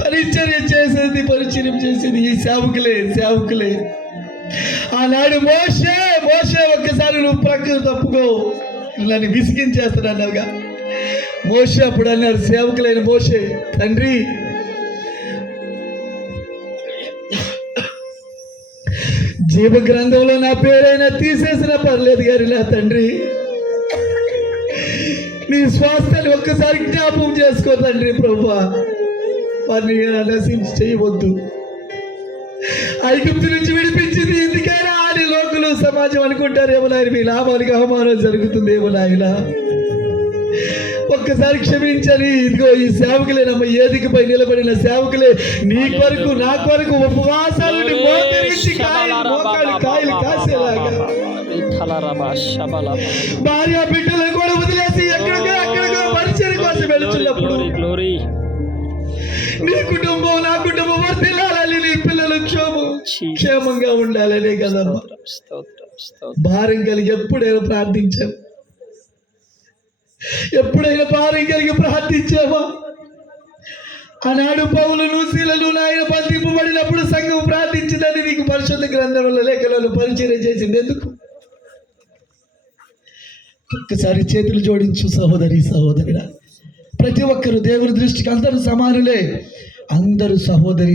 పరిచర్య చేసేది ఈ సేవకులే. ఆనాడు మోషే ఒక్కసారి నువ్వు ప్రక్కకు తప్పుకో, నన్ను విసిగించేస్తానన్నావుగా. మోషే అప్పుడు అన్నారు, సేవకులైన మోషే, తండ్రి జీవ గ్రంథంలో నా పేరైనా తీసేసినా పర్లేదు గారి నా తండ్రి, నీ స్వాస్థ్యాన్ని ఒక్కసారి జ్ఞాపకం చేసుకో తండ్రి. ప్రభువా, వారిని నశించి చేయవద్దు. ఐగుప్తు నుంచి విడిపించింది ఎందుకైనా అని లోకులు సమాజం అనుకుంటారేమో నాయన, మీ లాభానికి అవమానం జరుగుతుందేమో నాయన. ఒక్కసారి క్షమించని. ఇదిగో ఈ సేవకులేనమ్మ, ఏదికపై నిలబడిన సేవకులే నీ కొరకు నా కొరకు ఉపవాసాలను మోకరించి కాయలు కాసేలాగా భార్య బిడ్డలను కూడా వదిలేసి ఎక్కడికో పరిచయం కోసం వెళుతున్నప్పుడు నీ కుటుంబం నా కుటుంబం వర్తిల్లాలని, నీ పిల్లలు క్షేమంగా ఉండాలనే కదమ్మా భారం కలిగి ఎప్పుడైనా ప్రార్థించావు? ఎప్పుడైనా భారం కలిగి ప్రార్థించావా? ఆనాడు పౌలును శీలను నాయన బంధింపబడినప్పుడు సంఘం ప్రార్థించిందని నీకు పరిశుద్ధ గ్రంథంలో లేఖలలో పరిచయం చేసింది ఎందుకు? ఒక్కసారి చేతులు జోడించు సహోదరుడా. ప్రతి ఒక్కరు దేవుని దృష్టికి అందరూ సమానులే, అందరూ సహోదరి